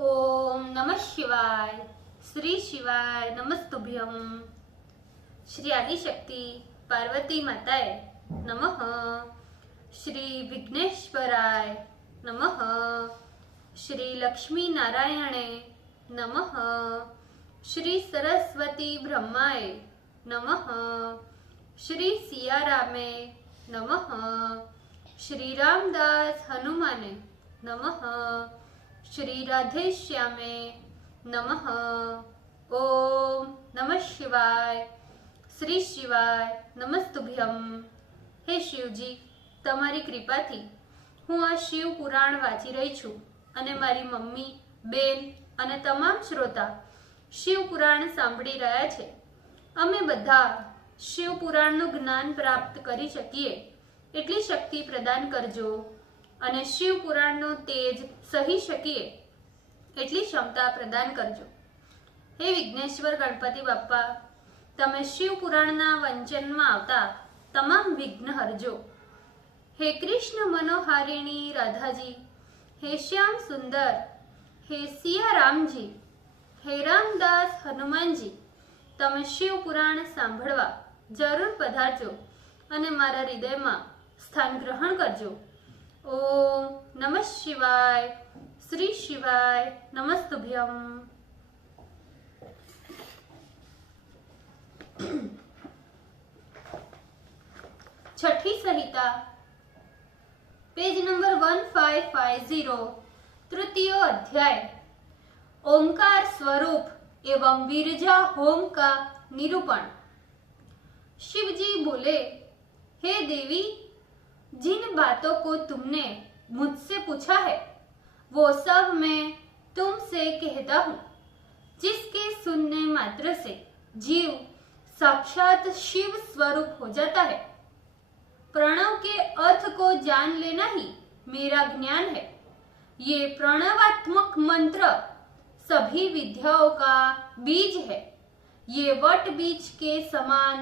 ओम नमः शिवाय। श्री शिवाय नमस्तुभ्यम। श्री आदिशक्ति पार्वती माताए नमः। श्री विघ्नेश्वराय नमः। श्री लक्ष्मी नारायणे नमः। श्री सरस्वती ब्रह्माय नमः। श्री सियारामे नमः। श्री रामदास हनुमाने नमः। श्री राधे श्यामे नमः। ओम नमः शिवाय। श्री शिवाय नमस्तुभ्यम। हे शिवजी, તમારી કૃપાથી હું આ શિવ પુરાણ વાંચી રહી છું અને મારી મમ્મી, બેન અને તમામ શ્રોતા શિવ પુરાણ સાંભળી રહ્યા છે। અમે બધા શિવ પુરાણનું જ્ઞાન પ્રાપ્ત કરી શકીએ એટલી શક્તિ પ્રદાન કરજો અને શિવ પુરાણનો તેજ સહી શકીએ એટલી ક્ષમતા પ્રદાન કરજો। હે વિઘ્નેશ્વર ગણપતિ બાપ્પા, તમે શિવ પુરાણના વંચનમાં આવતા તમામ વિઘ્ન હરજો। हे कृष्ण मनोहारिणी राधा जी, हे श्याम सुंदर, हे सिया राम जी, हे रामदास हनुमान जी, તમે શિવ પુરાણ સાંભળવા જરૂર પધારજો અને મારા હૃદયમાં સ્થાન ગ્રહણ કરજો। ओम नमः शिवाय। श्री शिवाय नमस्तुभ्यम। छठी संहिता, पेज नंबर 1550, तृतीय अध्याय, ओंकार स्वरूप एवं विरजा होम का निरूपण। शिवजी बोले, हे देवी, जिन बातों को तुमने मुझसे पूछा है वो सब मैं तुमसे कहता हूँ, जिसके सुनने मात्र से जीव साक्षात शिव स्वरूप हो जाता है। प्रणव के अर्थ को जान लेना ही मेरा ज्ञान है। ये प्रणवात्मक मंत्र सभी विद्याओं का बीज है। ये वट बीज के समान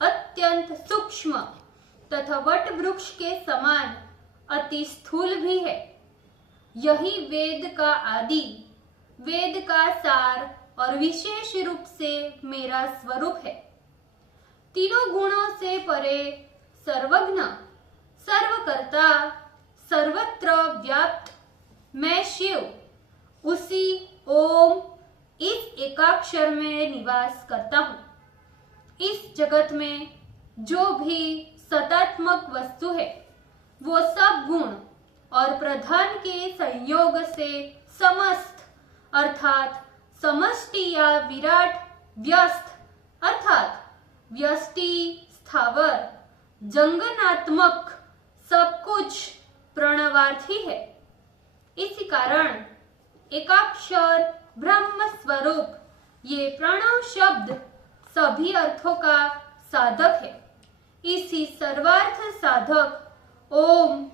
अत्यंत सूक्ष्म तथा वट वृक्ष के समान अति स्थूल भी है। यही वेद का आदि, वेद का सार और विशेष रूप से मेरा स्वरूप है। तीनों गुणों से परे सर्वज्ञ, सर्वकर्ता, सर्वत्र व्याप्त मैं शिव, उसी ओम इस एकाक्षर में निवास करता हूँ। इस जगत में जो भी सतात्मक वस्तु है वो सब गुण और प्रधान के संयोग से समस्त अर्थात समष्टि या विराट, व्यस्त अर्थात व्यष्टि, स्थावर, जंगनात्मक सब कुछ प्रणवार्थी है। इसी कारण एकाक्षर ब्रह्म स्वरूप ये प्रणव शब्द सभी अर्थों का साधक है। इसी सर्वार्थ साधक ओम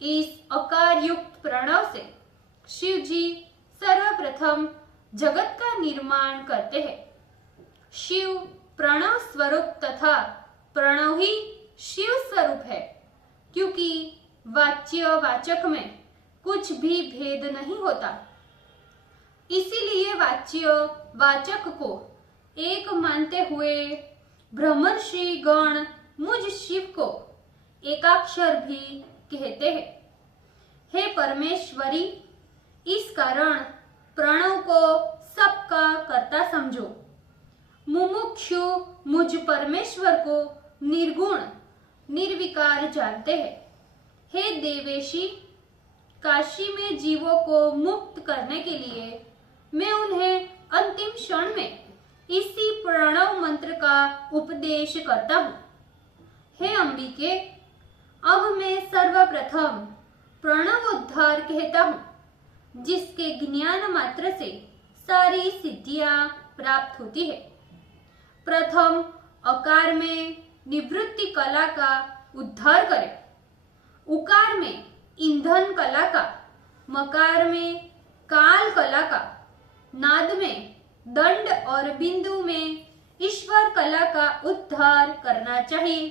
इस अकार युक्त प्रणव से शिव जी सर्वप्रथम जगत का निर्माण करते हैं। शिव प्रणव स्वरूप तथा प्रणव ही शिव स्वरूप है, क्योंकि वाच्य वाचक में कुछ भी भेद नहीं होता। इसीलिए वाच्य वाचक को एक मानते हुए ब्रह्मर्षि गण मुझ शिव को एकाक्षर भी कहते हैं। हे परमेश्वरी, इस कारण प्रणव को सबका कर्ता समझो। मुमुक्षु मुझ परमेश्वर को निर्गुण, निर्विकार जानते हैं। हे देवेशी, काशी में जीवों को मुक्त करने के लिए मैं उन्हें अंतिम क्षण में इसी प्रणव मंत्र का उपदेश करता हूँ। हे अंबिके, अब मैं सर्वप्रथम प्रणव उद्धार कहता हूँ, जिसके ज्ञान मात्र से सारी सिद्धियां प्राप्त होती है। प्रथम अकार में निवृत्ति कला का उद्धार करें, उकार में ईंधन कला का, मकार में काल कला का, नाद में दंड और बिंदु में ईश्वर कला का उद्धार करना चाहिए।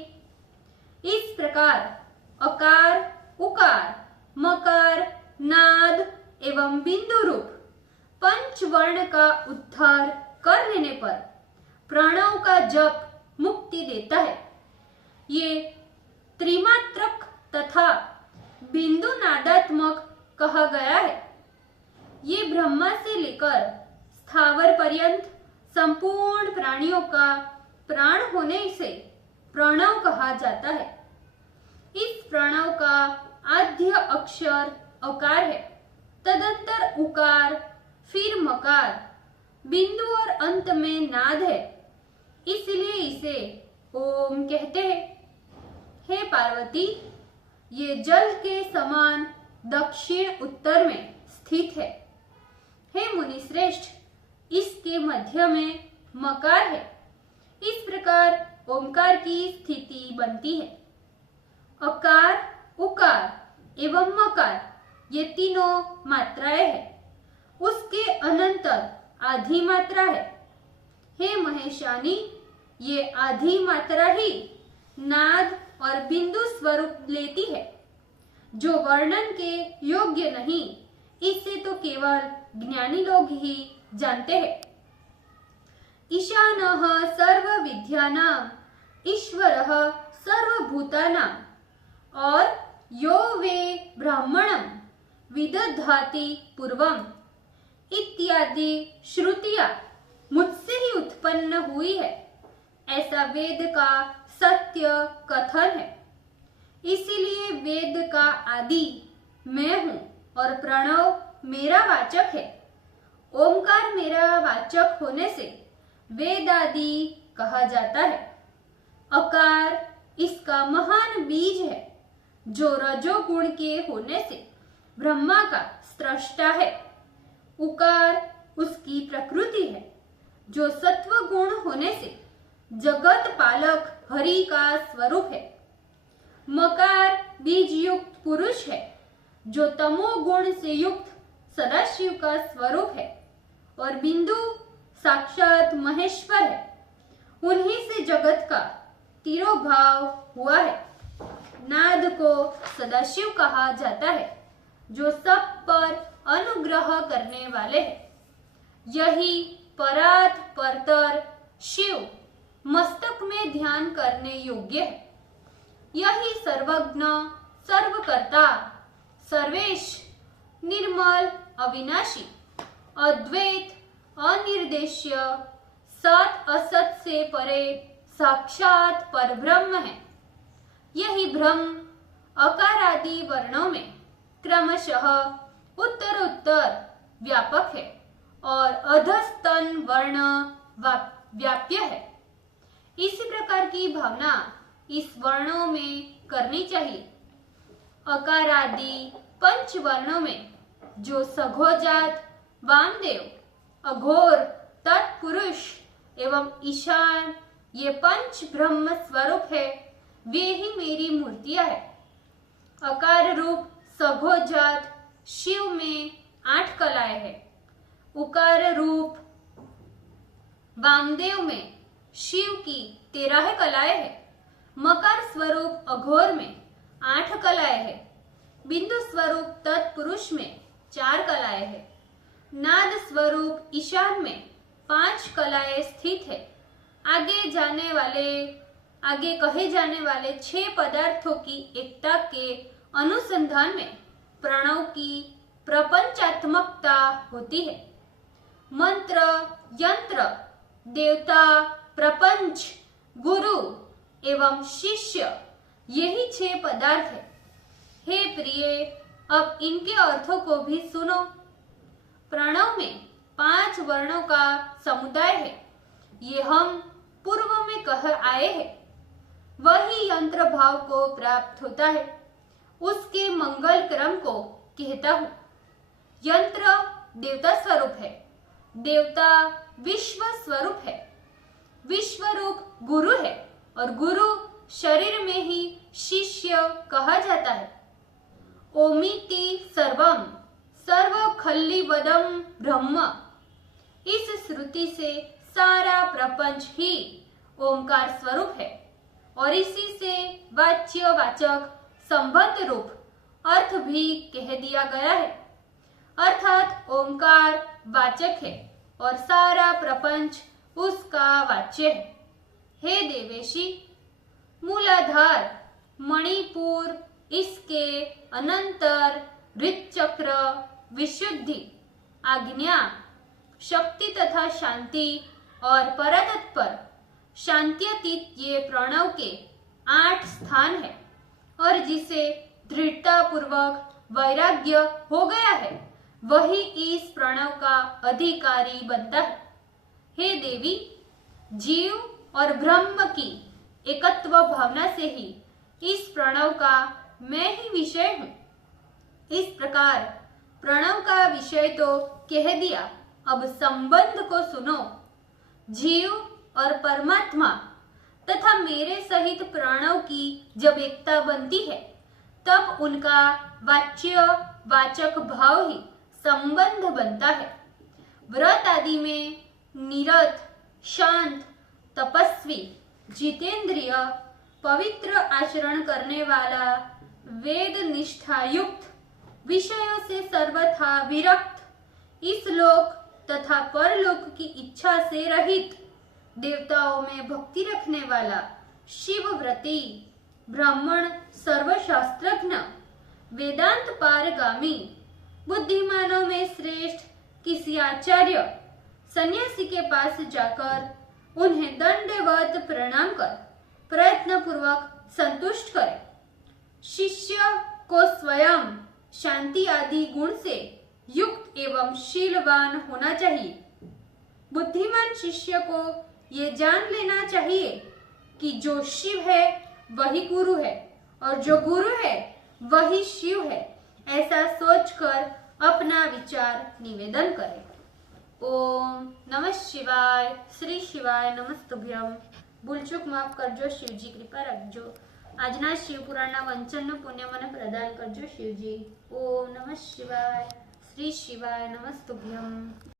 इस प्रकार अकार, उकार, मकार, नाद एवं बिंदु रूप पंचवर्ण का उद्धार कर लेने पर प्रणव का जप मुक्ति देता है। ये त्रिमात्रक तथा बिंदु नादात्मक कहा गया है। ये ब्रह्मा से लेकर स्थावर पर्यंत संपूर्ण प्राणियों का प्राण होने से प्रणव कहा जाता है। इस प्रणव का आद्य अक्षर अकार है, तदंतर उकार, फिर मकार, बिंदु और अंत में नाद है, इसलिए इसे ओम कहते हैं। हे पार्वती, ये जल के समान दक्षिण उत्तर में स्थित है। हे मुनिश्रेष्ठ, इसके मध्य में मकार है। इस प्रकार ओमकार की स्थिति बनती है। अकार, उकार एवं मकार ये तीनों मात्राएं हैं। उसके अनंतर आधी मात्रा है। हे महेशानी, ये आधी मात्रा ही नाद और बिंदु स्वरूप लेती है, जो वर्णन के योग्य नहीं। इससे तो केवल ज्ञानी लोग ही जानते हैं। ईशानः सर्वविद्यानां ईश्वरः सर्वभूतानां और यो वे ब्राह्मणं विदधाति पूर्वम इत्यादि श्रुतियां मुझसे ही उत्पन्न हुई है, ऐसा वेद का सत्य कथन है। इसीलिए वेद का आदि मैं हूँ और प्रणव मेरा वाचक है। ओमकार मेरा वाचक होने से वेदादि कहा जाता है। अकार इसका महान बीज है, जो रजोगुण के होने से ब्रह्मा का स्रष्टा है। उकार उसकी प्रकृति है, जो सत्व गुण होने से जगत पालक हरि का स्वरूप है। मकार बीज युक्त पुरुष है, जो तमो गुण से युक्त सदाशिव का स्वरूप है। और बिंदु साक्षात महेश्वर है। उन्हीं से जगत का तिरोभाव हुआ है। नाद को सदाशिव कहा जाता है, जो सब पर अनुग्रह करने वाले हैं। यही परात परतर शिव मस्तक में ध्यान करने योग्य है। यही सर्वज्ञ, सर्वकर्ता, सर्वेश, निर्मल, अविनाशी, अद्वैत, अनिर्देश्य, सत असत से परे साक्षात परब्रह्म है। यही ब्रह्म अकार आदि वर्णों में क्रमशः उत्तरोत्तर व्यापक है और अधस्तन वर्ण व्याप्य है। इसी प्रकार की भावना इस वर्णों में करनी चाहिए। अकार आदि पंच वर्णों में जो सघोजात, वामदेव, अघोर, तत्पुरुष एवं ईशान ये पंच ब्रह्म स्वरूप है, वे ही मेरी मूर्तियां है। अकार रूप सघोजात शिव में 8 कलाएं हैं। उकार रूप वामदेव में शिव की 13 कलाएं हैं। मकार स्वरूप अघोर में 8 कलाएं हैं। बिंदु स्वरूप तत्पुरुष में 4 कलाएं हैं। नाद स्वरूप ईशान में 5 कलाएं स्थित है। आगे कहे जाने वाले 6 पदार्थों की एकता के अनुसंधान में प्रणव की प्रपंचात्मकता होती है। मंत्र, यंत्र, देवता, प्रपंच, गुरु एवं शिष्य यही 6 पदार्थ है। हे प्रिय, अब इनके अर्थों को भी सुनो। प्रणव में 5 वर्णों का समुदाय है। ये हम पूर्व में कह आए हैं। वही यंत्र भाव को प्राप्त होता है। उसके मंगल क्रम को कहता हूँ। यंत्र देवता स्वरूप है। देवता विश्व स्वरूप है। विश्व रूप गुरु है और गुरु शरीर में ही शिष्य कहा जाता है। ओमिति सर्वम सर्व खल्लिवदम ब्रह्म। इस श्रुति से सारा प्रपंच ही ओंकार स्वरूप है और इसी से वाच्य वाचक संबंध रूप अर्थ भी कह दिया गया है। अर्थात ओंकार वाचक है और सारा प्रपंच उसका वाच्य है। हे देवेशी, मूलाधार, मणिपुर, इसके अनंतर, ऋतचक्र, विशुद्धि, आज्ञा, शक्ति तथा शांति और परतत्पर, शांत्यतीत ये प्रणव के 8 स्थान है और जिसे दृढ़ता पूर्वक वैराग्य हो गया है वही इस प्रणव का अधिकारी बनता है। हे देवी, जीव और ब्रह्म की एकत्व भावना से ही इस प्रणव का मैं ही विषय हूँ। इस प्रकार प्रणव का विषय तो कह दिया, अब संबंध को सुनो। जीव और परमात्मा तथा मेरे सहित प्रणव की जब एकता बनती है तब उनका वाच्य वाचक भाव ही संबंध बनता है। व्रत आदि में निरत, शांत, तपस्वी, जितेंद्रिय, पवित्र आचरण करने वाला, वेद निष्ठा युक्त, विषयों से सर्वथा विरक्त, इस लोक तथा परलोक की इच्छा से रहित, देवताओं में भक्ति रखने वाला, शिवव्रती, ब्राह्मण, सर्वशास्त्रज्ञ, वेदांत पारगामी, बुद्धिमानों में श्रेष्ठ किसी आचार्य, सन्यासी के पास जाकर उन्हें दंडवत प्रणाम कर प्रयत्न पूर्वक संतुष्ट करे। शिष्य को स्वयं शांति आदि गुण से युक्त एवं शीलवान होना चाहिए। बुद्धिमान शिष्य को ये जान लेना चाहिए कि जो शिव है वही गुरु है और जो गुरु है वही शिव है, ऐसा सोचकर अपना विचार निवेदन करें। ओम नमः शिवाय। श्री शिवाय नमस्तुभ्यम। ભૂલચૂક માફ કરજો શિવજી, કૃપા રાખજો। આજના શિવપુરાણના વંચનનું પુણ્ય મને પ્રદાન કરજો શિવજી। ઓમ નમઃ શિવાય। શ્રી શિવાય નમસ્તુભ્યમ।